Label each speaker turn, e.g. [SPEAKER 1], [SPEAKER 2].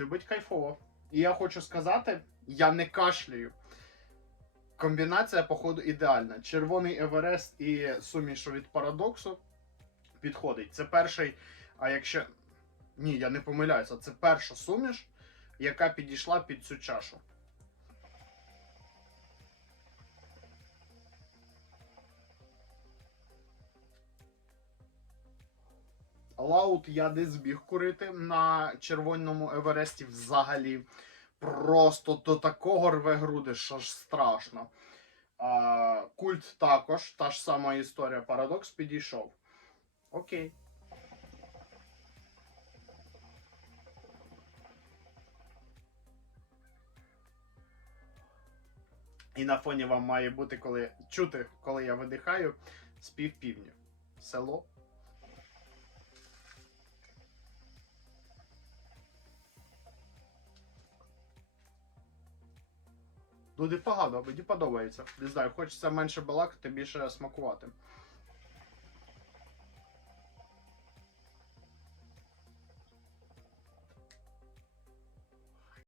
[SPEAKER 1] Любить кайфово. І я хочу сказати, я не кашлюю. Комбінація, походу, ідеальна. Червоний Еверест і суміш від парадоксу підходить. Це перший, а якщо. Ні, я не помиляюся, це перша суміш, яка підійшла під цю чашу. Лаут я не зміг курити на червоному Евересті взагалі. Просто до такого рве груди, що ж страшно. А, культ також, та ж сама історія. Парадокс підійшов. Окей. І на фоні вам має бути, коли чути, коли я видихаю, спів півнів. Село. Ну, непогано, мені подобається. Не знаю, хочеться менше балакати, більше смакувати.